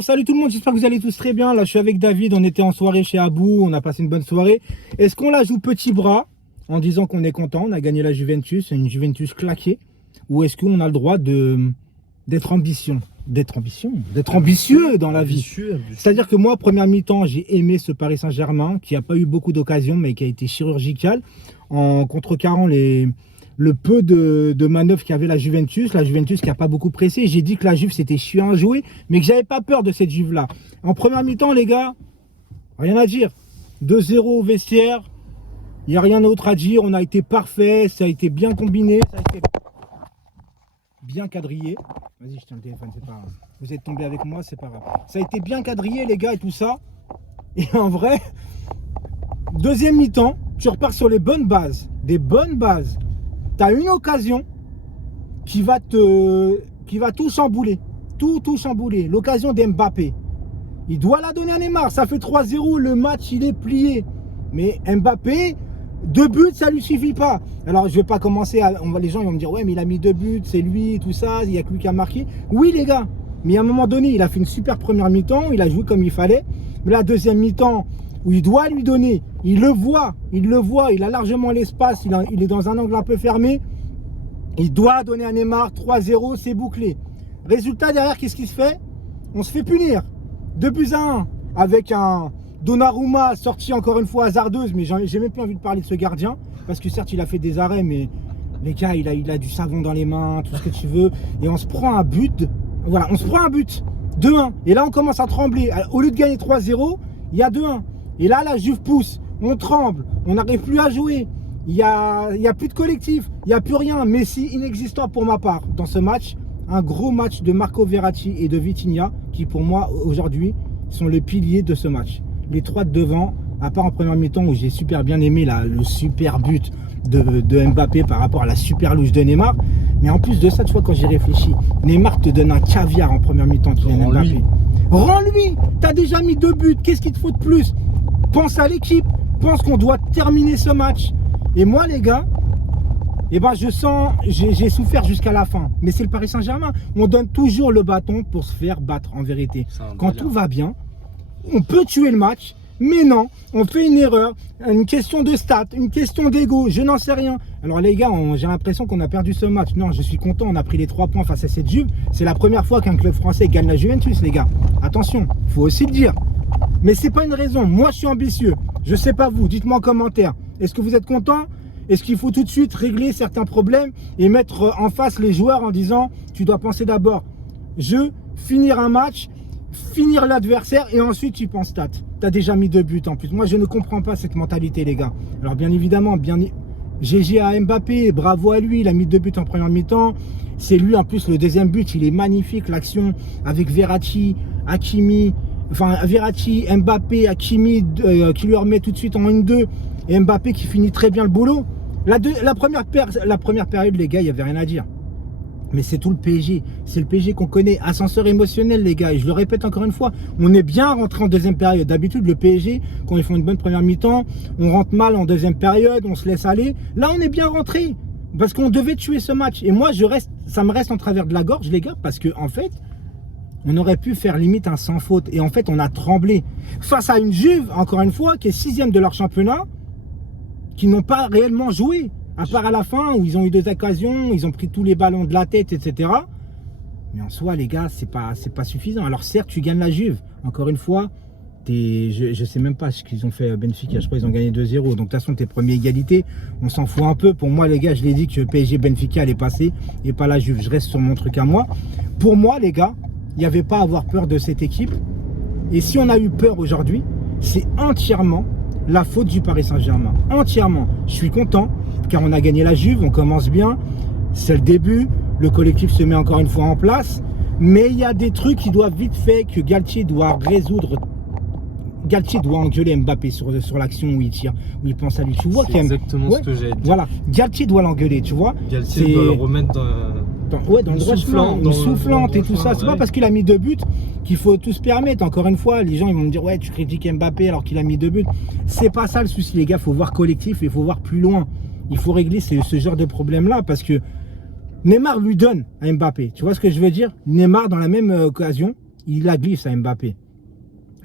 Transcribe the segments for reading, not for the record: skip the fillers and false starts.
Salut tout le monde, j'espère que vous allez tous très bien. Là, je suis avec David, on était en soirée chez Abou, on a passé une bonne soirée. Est-ce qu'on la joue petit bras en disant qu'on est content, on a gagné la Juventus, une Juventus claquée, ou est-ce qu'on a le droit d'être ambitieux dans la vie? C'est-à-dire que moi, première mi-temps, j'ai aimé ce Paris Saint-Germain qui n'a pas eu beaucoup d'occasions, mais qui a été chirurgical en contrecarrant le peu de manœuvres qu'avait la Juventus qui n'a pas beaucoup pressé. J'ai dit que la Juve c'était chiant à jouer, mais que j'avais pas peur de cette Juve là. En première mi-temps, les gars, rien à dire. 2-0 au vestiaire, il n'y a rien d'autre à dire. On a été parfait, ça a été bien combiné, ça a été bien quadrillé. Vas-y, je tiens le téléphone, c'est pas grave. Vous êtes tombé avec moi, c'est pas grave. Ça a été bien quadrillé, les gars, et tout ça. Et en vrai, deuxième mi-temps, tu repars sur les bonnes bases, des bonnes bases. Tu as une occasion qui va tout chambouler. Tout chambouler. L'occasion d'Mbappé. Il doit la donner à Neymar. Ça fait 3-0. Le match, il est plié. Mais Mbappé, 2 buts, ça ne lui suffit pas. Alors, je ne vais pas commencer à... les gens ils vont me dire, ouais, mais il a mis 2 buts, c'est lui, tout ça. Il n'y a que lui qui a marqué. Oui, les gars. Mais à un moment donné, il a fait une super première mi-temps. Il a joué comme il fallait. Mais la deuxième mi-temps, où il doit lui donner, il le voit, il a largement l'espace, il est dans un angle un peu fermé, il doit donner à Neymar, 3-0, c'est bouclé. Résultat derrière, qu'est-ce qui se fait? On se fait punir, 2-1, avec un Donnarumma sorti encore une fois hasardeuse, mais j'ai même plus envie de parler de ce gardien, parce que certes il a fait des arrêts, mais les gars, il a du savon dans les mains, tout ce que tu veux, et on se prend un but, voilà, on se prend un but, 2-1, et là on commence à trembler, au lieu de gagner 3-0, il y a 2-1. Et là, la Juve pousse, on tremble, on n'arrive plus à jouer. Il n'y a plus de collectif, il n'y a plus rien. Messi inexistant pour ma part dans ce match. Un gros match de Marco Verratti et de Vitinha qui pour moi aujourd'hui sont les piliers de ce match. Les trois de devant, à part en première mi-temps où j'ai super bien aimé le super but de Mbappé par rapport à la super louche de Neymar. Mais en plus de ça, tu vois, quand j'y réfléchis, Neymar te donne un caviar en première mi-temps qui est Mbappé. Rends-lui, t'as déjà mis 2 buts, qu'est-ce qu'il te faut de plus? Pense à l'équipe, pense qu'on doit terminer ce match. Et moi, les gars, eh ben, j'ai souffert jusqu'à la fin. Mais c'est le Paris Saint-Germain. On donne toujours le bâton pour se faire battre, en vérité. Quand tout va bien, on peut tuer le match. Mais non, on fait une erreur, une question de stats, une question d'ego, je n'en sais rien. Alors les gars, j'ai l'impression qu'on a perdu ce match. Non, je suis content, on a pris les 3 points face à cette Juve. C'est la première fois qu'un club français gagne la Juventus, les gars. Attention, il faut aussi le dire. Mais c'est pas une raison. Moi, je suis ambitieux. Je sais pas vous. Dites-moi en commentaire. Est-ce que vous êtes content? Est-ce qu'il faut tout de suite régler certains problèmes et mettre en face les joueurs en disant tu dois penser d'abord jeu, finir un match, finir l'adversaire et ensuite tu penses stats. Tu as déjà mis 2 buts en plus. Moi, je ne comprends pas cette mentalité, les gars. Alors, bien évidemment, GG à Mbappé, bravo à lui. Il a mis 2 buts en première mi-temps. C'est lui, en plus, le deuxième but, il est magnifique. L'action avec Verratti, Hakimi. Enfin, Verratti, Mbappé, Hakimi qui lui remet tout de suite en 1-2 et Mbappé qui finit très bien le boulot. La première période, les gars, il n'y avait rien à dire. Mais c'est tout le PSG. C'est le PSG qu'on connaît. Ascenseur émotionnel, les gars. Et je le répète encore une fois, on est bien rentré en deuxième période. D'habitude, le PSG, quand ils font une bonne première mi-temps, on rentre mal en deuxième période, on se laisse aller. Là, on est bien rentré parce qu'on devait tuer ce match. Et moi, ça me reste en travers de la gorge, les gars, parce que en fait, on aurait pu faire limite un sans faute. Et en fait, on a tremblé. Face à une Juve, encore une fois, qui est 6e de leur championnat, qui n'ont pas réellement joué. À part à la fin, où ils ont eu 2 occasions, ils ont pris tous les ballons de la tête, etc. Mais en soi, les gars, c'est pas suffisant. Alors certes, tu gagnes la Juve. Encore une fois, je sais même pas ce qu'ils ont fait Benfica. Je crois qu'ils ont gagné 2-0. Donc de toute façon, tes premiers égalités, on s'en fout un peu. Pour moi, les gars, je l'ai dit que PSG Benfica allait passer et pas la Juve. Je reste sur mon truc à moi. Pour moi, les gars, il n'y avait pas à avoir peur de cette équipe. Et si on a eu peur aujourd'hui, c'est entièrement la faute du Paris Saint-Germain. Entièrement. Je suis content car on a gagné la Juve, on commence bien. C'est le début. Le collectif se met encore une fois en place. Mais il y a des trucs qui doivent vite fait que Galtier doit résoudre. Galtier doit engueuler Mbappé sur l'action où il tire, où il pense à lui. Tu vois c'est exactement ce que j'ai dit. Voilà. Galtier doit l'engueuler, tu vois. Galtier doit le remettre dans le droit chemin, une soufflante et tout ça. C'est pas parce qu'il a mis 2 buts qu'il faut tout se permettre. Encore une fois, les gens ils vont me dire ouais, tu critiques Mbappé alors qu'il a mis 2 buts. C'est pas ça le souci, les gars. Il faut voir collectif et il faut voir plus loin. Il faut régler ce genre de problème là parce que Neymar lui donne à Mbappé. Tu vois ce que je veux dire? Neymar dans la même occasion, il la glisse à Mbappé.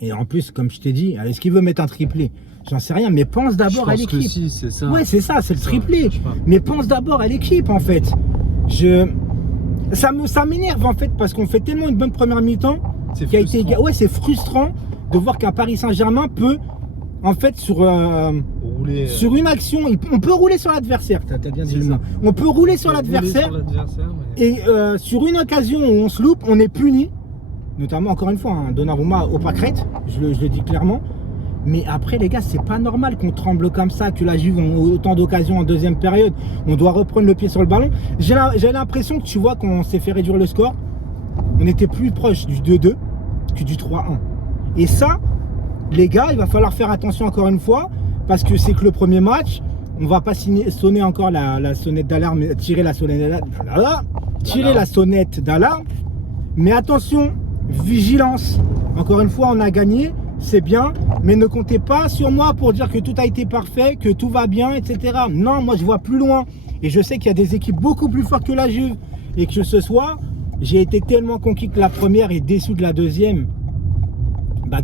Et en plus, comme je t'ai dit, est-ce qu'il veut mettre un triplé? J'en sais rien, mais pense d'abord à l'équipe. Si, c'est ça. Ouais, c'est ça, c'est le triplé. Mais pense d'abord à l'équipe, en fait. Ça m'énerve, en fait, parce qu'on fait tellement une bonne première mi-temps qui a été... Ouais, c'est frustrant de voir qu'un Paris Saint-Germain peut, en fait, sur une action, on peut rouler sur l'adversaire. T'as bien dit le mot. On peut rouler sur l'adversaire. Mais... Et sur une occasion où on se loupe, on est puni. Notamment, encore une fois, hein, Donnarumma au pâquerette, je le dis clairement. Mais après, les gars, c'est pas normal qu'on tremble comme ça, que la Juve ait autant d'occasions en deuxième période. On doit reprendre le pied sur le ballon. J'ai l'impression que tu vois qu'on s'est fait réduire le score. On était plus proche du 2-2 que du 3-1. Et ça, les gars, il va falloir faire attention encore une fois, parce que c'est que le premier match. On va pas sonner encore la sonnette d'alarme, tirer la sonnette d'alarme. Mais attention, vigilance. Encore une fois, on a gagné. C'est bien, mais ne comptez pas sur moi pour dire que tout a été parfait, que tout va bien, etc. Non, moi je vois plus loin. Et je sais qu'il y a des équipes beaucoup plus fortes que la Juve. Et que ce soir, j'ai été tellement conquis que la première et déçu de la deuxième,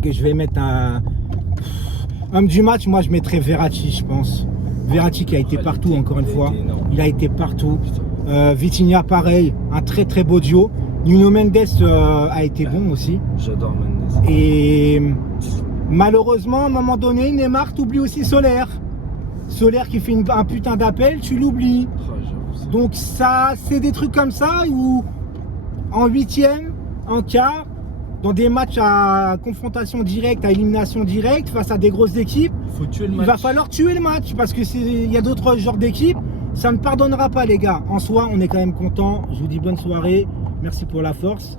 que je vais mettre un homme du match. Moi je mettrais Verratti, je pense. Verratti qui a été partout, encore une fois. Il a été partout. Vitinha, pareil, un très très beau duo. Nuno Mendes a été bon aussi. J'adore Mendes. Et malheureusement, à un moment donné, Neymar t'oublie aussi Solaire. Solaire qui fait un putain d'appel, tu l'oublies. Donc ça, c'est des trucs comme ça où en huitième, en quart, dans des matchs à confrontation directe, à élimination directe, face à des grosses équipes, faut tuer le match. Il va falloir tuer le match parce que il y a d'autres genres d'équipes. Ça ne pardonnera pas, les gars. En soi, on est quand même content. Je vous dis bonne soirée. Merci pour la force.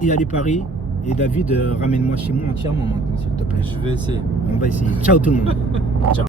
Et allez Paris. Et David, ramène-moi chez moi entièrement maintenant, s'il te plaît. Je vais essayer. On va essayer. Ciao tout le monde. Ciao.